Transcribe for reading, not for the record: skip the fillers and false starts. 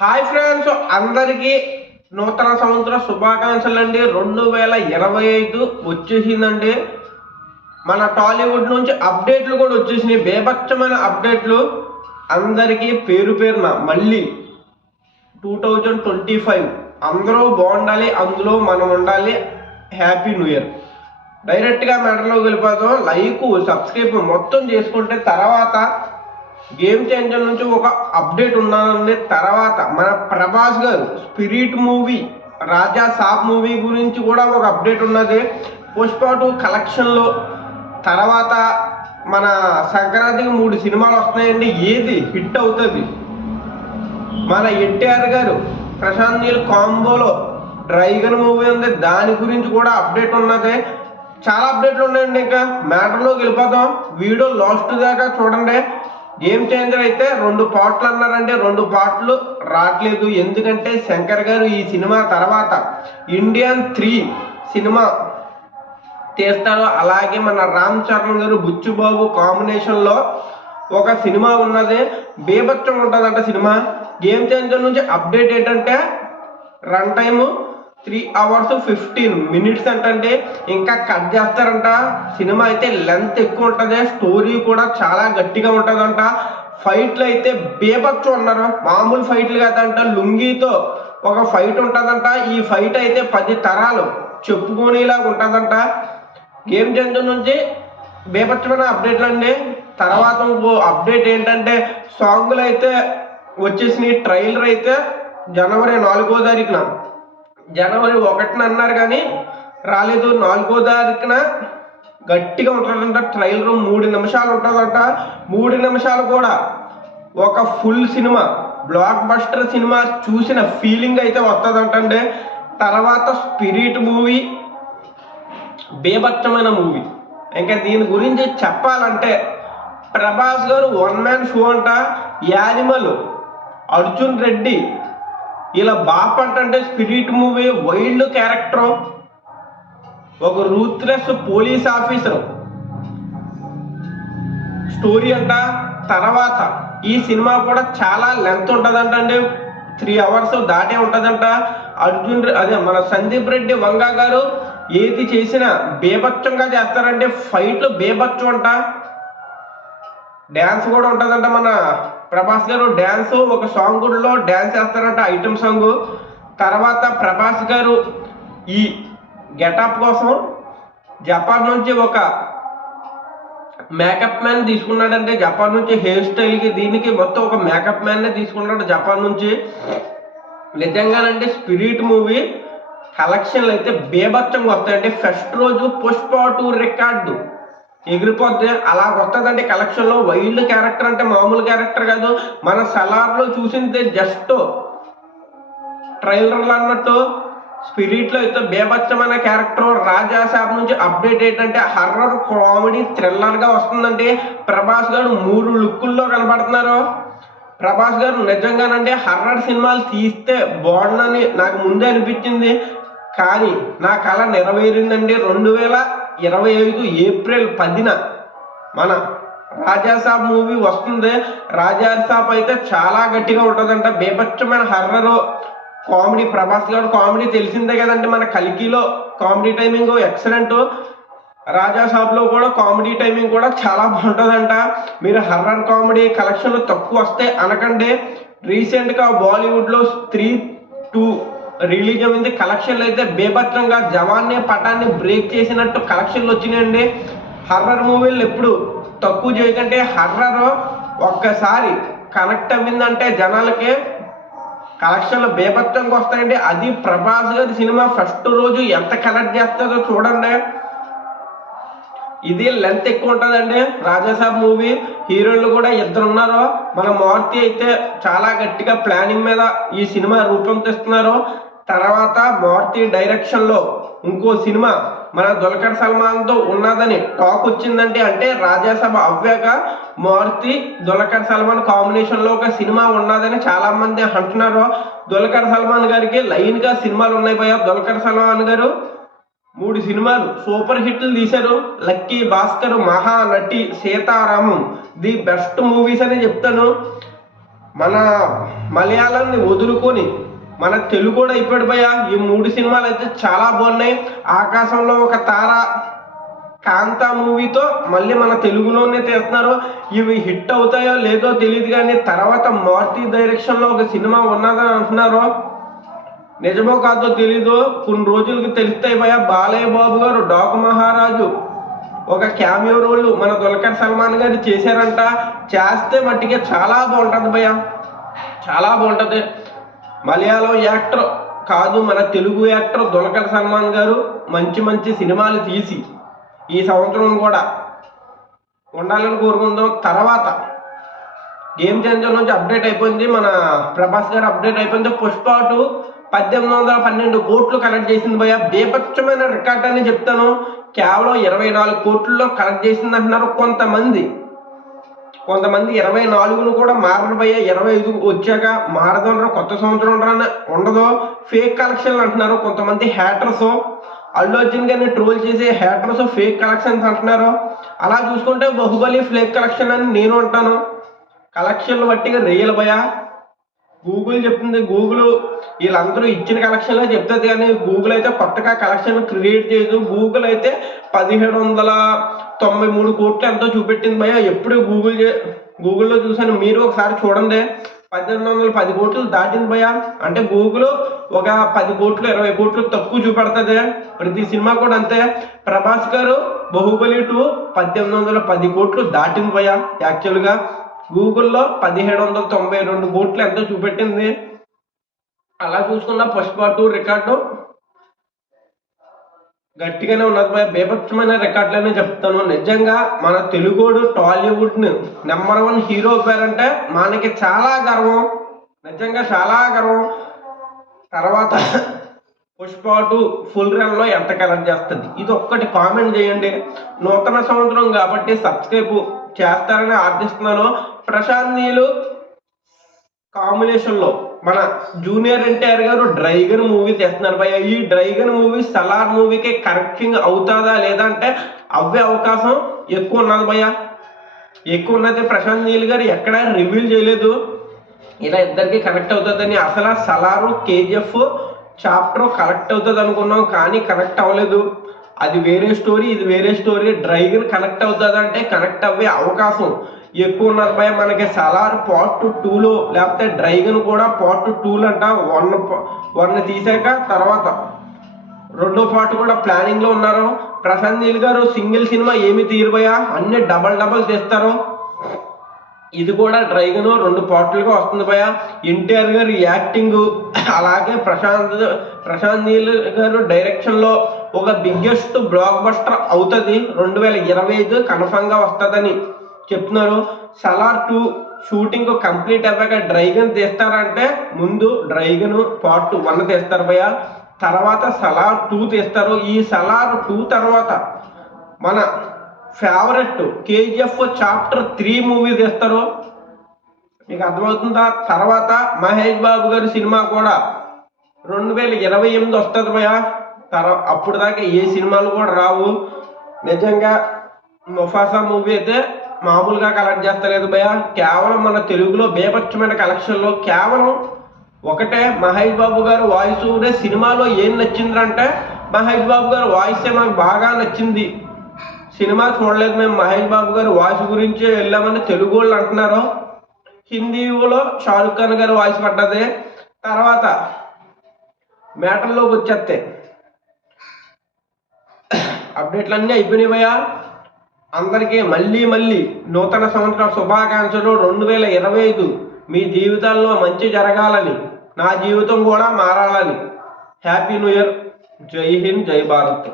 Hi friends, అందరికీ నూతన సంవత్సర శుభాకాంక్షలు అండి. 2025 వచ్చేసిందండి. మన టాలీవుడ్ నుంచి అప్డేట్లు కూడా వచ్చేసినాయి, బేభత్సమైన అప్డేట్లు. అందరికీ పేరు పేరున మళ్ళీ 2025 అందరూ బాగుండాలి, అందులో మనం ఉండాలి. Happy new year. డైరెక్ట్గా మ్యాటర్లోకి వెళ్ళిపోతాం. లైక్ సబ్స్క్రైబ్ మొత్తం చేసుకుంటే తర్వాత గేమ్ చేంజర్ నుంచి ఒక అప్డేట్ ఉన్నానండి. తర్వాత మన ప్రభాస్ గారు స్పిరిట్ మూవీ, రాజా సాబ్ మూవీ గురించి కూడా ఒక అప్డేట్ ఉన్నది. పుష్ప 2 కలెక్షన్లో తర్వాత మన సంక్రాంతికి 3 సినిమాలు వస్తున్నాయండి. ఏది హిట్ అవుతుంది? మన ఎన్టీఆర్ గారు ప్రశాంత్ నీల్ కాంబోలో డ్రైగన్ మూవీ ఉంది, దాని గురించి కూడా అప్డేట్ ఉన్నది. చాలా అప్డేట్లు ఉన్నాయండి. ఇంకా మ్యాటర్లోకి వెళ్ళిపోతాం. వీడియో లాస్ట్ దాకా చూడండి. గేమ్ చేంజర్ అయితే 2 పార్ట్లు అన్నారంటే 2 పార్ట్లు రావట్లేదు. ఎందుకంటే శంకర్ గారు ఈ సినిమా తర్వాత ఇండియన్ 3 సినిమా తీస్తారు. అలాగే మన రామ్ చరణ్ గారు బుచ్చుబాబు కాంబినేషన్లో ఒక సినిమా ఉన్నది. బేభత్సం ఉంటుందంట సినిమా. గేమ్ చేంజర్ నుంచి అప్డేట్ ఏంటంటే రన్ టైము 3 hours 15 minutes అంటే ఇంకా కట్ చేస్తారంట. సినిమా అయితే లెంత్ ఎక్కువ ఉంటుంది, స్టోరీ కూడా చాలా గట్టిగా ఉంటుందంట. ఫైట్లు అయితే బేభత్సం ఉన్నారు, మామూలు ఫైట్లు కాదంట. లుంగీతో ఒక ఫైట్ ఉంటుందంట. ఈ ఫైట్ అయితే 10 తరాలు చెప్పుకునేలాగా ఉంటుందంట. గేమ్ చేంజర్ నుంచి బేభత్సమైన అప్డేట్లు అండి. తర్వాత ఇంకో అప్డేట్ ఏంటంటే సాంగులు అయితే వచ్చేసినాయి. ట్రైలర్ అయితే జనవరి 4వ తారీఖున, జనవరి 1న అన్నారు కానీ రాలేదు. 4వ తారీఖున గట్టిగా ఉంటుందంట. ట్రైలర్ 3 నిమిషాలు ఉంటుందంట. 3 నిమిషాలు కూడా ఒక full cinema, block buster cinema చూసిన ఫీలింగ్ అయితే వస్తుందంటండి. తర్వాత స్పిరిట్ మూవీ బేభత్సమైన మూవీ. ఇంకా దీని గురించి చెప్పాలంటే ప్రభాస్ గారు 1 man షో అంట. యానిమల్, అర్జున్ రెడ్డి ఇలా బాపంటే స్పిరిట్ మూవీ వైల్డ్ క్యారెక్టర్, ఒక రూత్లెస్ పోలీస్ ఆఫీసర్ స్టోరీ అంట. తర్వాత ఈ సినిమా కూడా చాలా లెంత్ ఉంటుందంట అండి. 3 hours దాటే ఉంటుందంట. అదే మన సందీప్ రెడ్డి వంగా గారు ఏది చేసినా బేభత్సంగా చేస్తారంటే ఫైట్లు బేభత్సం అంట. డ్యాన్స్ కూడా ఉంటుందంట. మన ప్రభాస్ గారు డ్యాన్స్ ఒక సాంగ్ లో డ్యాన్స్ చేస్తారంట, ఐటమ్ సాంగ్. తర్వాత ప్రభాస్ గారు ఈ గెటప్ కోసం జపాన్ నుంచి ఒక మేకప్ మ్యాన్ తీసుకున్నాడంటే, జపాన్ నుంచి హెయిర్ స్టైల్కి దీనికి మొత్తం ఒక మేకప్ మ్యాన్నే తీసుకున్నాడు జపాన్ నుంచి. నిజంగానంటే స్పిరిట్ మూవీ కలెక్షన్లు అయితే బేభత్సంగా వస్తాయంటే ఫస్ట్ రోజు పుష్ప 2 రికార్డు ఎగిరిపోద్ది. అలా వస్తుందంటే కలెక్షన్లో. వైల్డ్ క్యారెక్టర్ అంటే మామూలు క్యారెక్టర్ కాదు. మన సలార్లో చూసింది జస్ట్ ట్రైలర్లు అన్నట్టు. స్పిరిట్లో అయితే బేభత్సమైన క్యారెక్టర్. రాజా సాబ్ నుంచి అప్డేట్ ఏంటంటే హర్రర్ కామెడీ థ్రిల్లర్గా వస్తుందంటే ప్రభాస్ గారు 3 లుక్కుల్లో కనబడుతున్నారు. ప్రభాస్ గారు నిజంగానంటే హర్రర్ సినిమాలు తీస్తే బాగుందని నాకు ముందే అనిపించింది, కానీ నా కళ నెరవేరిందండి. 2025 ఏప్రిల్ 10న మన రాజా సాబ్ మూవీ వస్తుంది. రాజా సాబ్ అయితే చాలా గట్టిగా ఉంటుందంట. బేభత్సమైన హర్రర్ కామెడీ. ప్రభాస్ గారు కామెడీ తెలిసిందే కదండి. మన కల్కిలో కామెడీ టైమింగ్ ఎక్సలెంట్. రాజా సాబ్లో కూడా కామెడీ టైమింగ్ కూడా చాలా బాగుంటుందంట. మీరు హర్రర్ కామెడీ కలెక్షన్లు తక్కువ వస్తాయి అనకండి. రీసెంట్గా బాలీవుడ్లో స్త్రీ 2 రిలీజ్ అయింది. కలెక్షన్లు అయితే బేభత్సంగా జవాన్ని పటాన్ని బ్రేక్ చేసినట్టు కలెక్షన్లు వచ్చినాయండి. హర్రర్ మూవీలు ఎప్పుడు తక్కువ చేయకంటే హర్రర్ ఒక్కసారి కనెక్ట్ అయిందంటే జనాలకి కలెక్షన్లు బేభత్సంగా వస్తాయండి. అది ప్రభాస్ గారి సినిమా ఫస్ట్ రోజు ఎంత కనెక్ట్ చేస్తుందో చూడండి. ఇది లెంత్ ఎక్కువ ఉంటుందండి. రాజాసాబ్ మూవీ హీరోయిన్లు కూడా 2 ఉన్నారు. మన మారుతి అయితే చాలా గట్టిగా ప్లానింగ్ మీద ఈ సినిమా రూపొందిస్తున్నారు. తర్వాత మారుతి డైరెక్షన్లో ఇంకో సినిమా మన దుల్కర్ సల్మాన్తో ఉన్నదని టాక్ వచ్చిందంటే, అంటే రాజాసాబ్ అవ్వాక మారుతి దుల్కర్ సల్మాన్ కాంబినేషన్లో ఒక సినిమా ఉన్నదని చాలా మంది అంటున్నారు. దుల్కర్ సల్మాన్ గారికి లైన్గా సినిమాలు ఉన్నాయి భయ్యా. దుల్కర్ సల్మాన్ గారు 3 సినిమాలు సూపర్ హిట్లు తీశారు. Lucky Bhaskar, Mahanati, Sitaramam the best movies అని చెప్తాను. మన మలయాళాన్ని వదులుకొని మన తెలుగు కూడా అయిపోయాడు భయ్య. ఈ 3 సినిమాలు అయితే చాలా బాగున్నాయి. ఆకాశంలో ఒక తార, కాంతా మూవీతో మళ్ళీ మన తెలుగులోనే తీస్తున్నారు. ఇవి హిట్ అవుతాయో లేదో తెలియదు, కానీ తర్వాత మారుతి డైరెక్షన్లో ఒక సినిమా ఉన్నదని అంటున్నారు. నిజమో కాదో తెలీదు, కొన్ని రోజులకి తెలుస్తాయి భయ్య. బాలయ్య బాబు గారు డాకు మహారాజు ఒక క్యామియో రోల్ మన దుల్కర్ సల్మాన్ గారు చేశారంట. చేస్తే మట్టిగా చాలా బాగుంటుంది భయ్య, చాలా బాగుంటుంది. మలయాళం యాక్టర్ కాదు, మన తెలుగు యాక్టర్ దుల్కర్ సల్మాన్ గారు మంచి మంచి సినిమాలు తీసి ఈ సంవత్సరం కూడా ఉండాలని కోరుకుందాం. తర్వాత గేమ్ చేంజర్ నుంచి అప్డేట్ అయిపోయింది, మన ప్రభాస్ గారు అప్డేట్ అయిపోయింది. పుష్ప 2 1812 కోట్లు కలెక్ట్ చేసింది భయ్య. బేపచ్చమైన రికార్డ్ అని చెప్తాను. కేవలం 24 కోట్లలో కలెక్ట్ చేసింది అంటున్నారు. కొంతమంది 24ను కూడా మారదు భయ్య. 25 వచ్చాక మారదన్నారు, కొత్త సంవత్సరం ఉండదు, ఫేక్ కలెక్షన్లు అంటున్నారు కొంతమంది హ్యాటర్స్. అల్లు అర్జున్ గారిని ట్రోల్ చేసే హ్యాటర్స్ ఫేక్ కలెక్షన్స్ అంటున్నారు. అలా చూసుకుంటే బాహుబలి ఫేక్ కలెక్షన్ అని నేను అంటాను. కలెక్షన్లు బట్టిగా రియల్ భయ. గూగుల్ చెప్తుంది, గూగుల్ వీళ్ళందరూ ఇచ్చిన కలెక్షన్లో చెప్తుంది, కానీ గూగుల్ అయితే కొత్తగా కలెక్షన్ క్రియేట్ చేయదు. గూగుల్ అయితే 1793 కోట్లు ఎంతో చూపెట్టింది భయ. ఎప్పుడు గూగుల్లో చూసాను, మీరు ఒకసారి చూడండి. 1810 కోట్లు దాటింది భయ. అంటే గూగుల్ ఒక 10 కోట్లు 20 కోట్లు తక్కువ చూపెడుతుంది. ప్రతి సినిమా కూడా అంతే. ప్రభాస్ గారు బాహుబలి 2 1810 కోట్లు దాటింది భయ. యాక్చువల్గా గూగుల్లో 1792 కోట్లు ఎంతో చూపెట్టింది. అలా చూసుకున్న పుష్ప 2 రికార్డు గట్టిగానే ఉన్నది భయ. బేభత్సమైన రికార్డులనే చెప్తాను. నిజంగా మన తెలుగోడు టాలీవుడ్ని నెంబర్ 1 హీరో పేరంటే మనకి చాలా గర్వం, నిజంగా చాలా గర్వం. తర్వాత పుష్ప 2 ఫుల్ రన్లో ఎంత కలెక్ట్ చేస్తుంది, ఇది ఒక్కటి కామెంట్ చేయండి. నూతన సంవత్సరం కాబట్టి సబ్స్క్రైబ్ చేస్తారని ఆర్థిస్తున్నాను. ప్రశాంత్ నీల్ కాంబినేషన్లో మన జూనియర్ ఎన్టీఆర్ గారు డ్రైగన్ మూవీ తెస్తున్నారు భయ్య. ఈ డ్రైగన్ మూవీ సలార్ మూవీకి కరెక్టింగ్ అవుతుందా లేదా అంటే అవే అవకాశం ఎక్కువ ఉన్నది భయ్య, ఎక్కువ ఉన్నది. ప్రశాంత్ నీల్ గారు ఎక్కడ రివీల్ చేయలేదు ఇలా ఇద్దరికి కనెక్ట్ అవుతుందని. అసలు సలారు KGF చాప్టర్ కనెక్ట్ అవుతుంది అనుకున్నాం, కానీ కనెక్ట్ అవ్వలేదు. అది వేరే స్టోరీ, ఇది వేరే స్టోరీ. డ్రైగన్ కనెక్ట్ అవుతుంది అంటే కనెక్ట్ అవ్వే అవకాశం ఎక్కువ ఉన్నది భయ. మనకి సలార్ పార్ట్ 2లో లేకపోతే డ్రైగన్ కూడా పార్ట్ 2లో అంట. 1 తీసాక తర్వాత 2వ పార్ట్ కూడా ప్లానింగ్ లో ఉన్నారు. ప్రశాంత్ నీల్ గారు సింగిల్ సినిమా ఏమి తీరు భయ, అన్ని డబల్ తీస్తారు. ఇది కూడా డ్రైగన్ 2 పార్ట్లుగా వస్తుంది భయ. ఎన్టీఆర్ గారు యాక్టింగ్, అలాగే ప్రశాంత్ నీల్ గారు డైరెక్షన్లో ఒక బిగ్గెస్ట్ బ్లాక్ బస్టర్ అవుతుంది. 2025 కన్ఫర్మ్గా వస్తుందని చెప్తున్నారు. సలార్ 2 షూటింగ్ కంప్లీట్ అవ్వాక డ్రైగన్ తీస్తారంటే ముందు డ్రైగన్ పార్ట్ 1 తీస్తారు భయ, తర్వాత సలార్ 2 తీస్తారు. ఈ సలార్ 2 తర్వాత మన ఫేవరెట్ KGF చాప్టర్ 3 మూవీ తీస్తారు. మీకు అర్థమవుతుందా? తర్వాత మహేష్ బాబు గారి సినిమా కూడా 2028 వస్తుంది భయ. అప్పుడు దాకా ఏ సినిమాలు కూడా రావు. నిజంగా ముఫాసా మూవీ అయితే మామూలుగా కలెక్ట్ చేస్తలేదు భయ. కేవలం మన తెలుగులో బేపచ్చమైన కలెక్షన్లో కేవలం ఒకటే మహేష్ బాబు గారు వాయిస్. సినిమాలో ఏం నచ్చిందంటే మహేష్ బాబు గారు వాయిసే మాకు బాగా నచ్చింది. సినిమా చూడలేదు మేము, మహేష్ బాబు గారు వాయిస్ గురించి వెళ్ళామని తెలుగు వాళ్ళు అంటున్నారు. హిందీలో షారుఖ్ ఖాన్ గారు వాయిస్ పడ్డది. తర్వాత మ్యాటర్లోకి వచ్చేస్తే అప్డేట్లన్నీ అయిపోయినాయి భయ. అందరికీ మళ్ళీ నూతన సంవత్సర శుభాకాంక్షలు. 2025 మీ జీవితాల్లో మంచి జరగాలని, నా జీవితం కూడా మారాలని. Happy new year. జై హింద్, జై భారత్.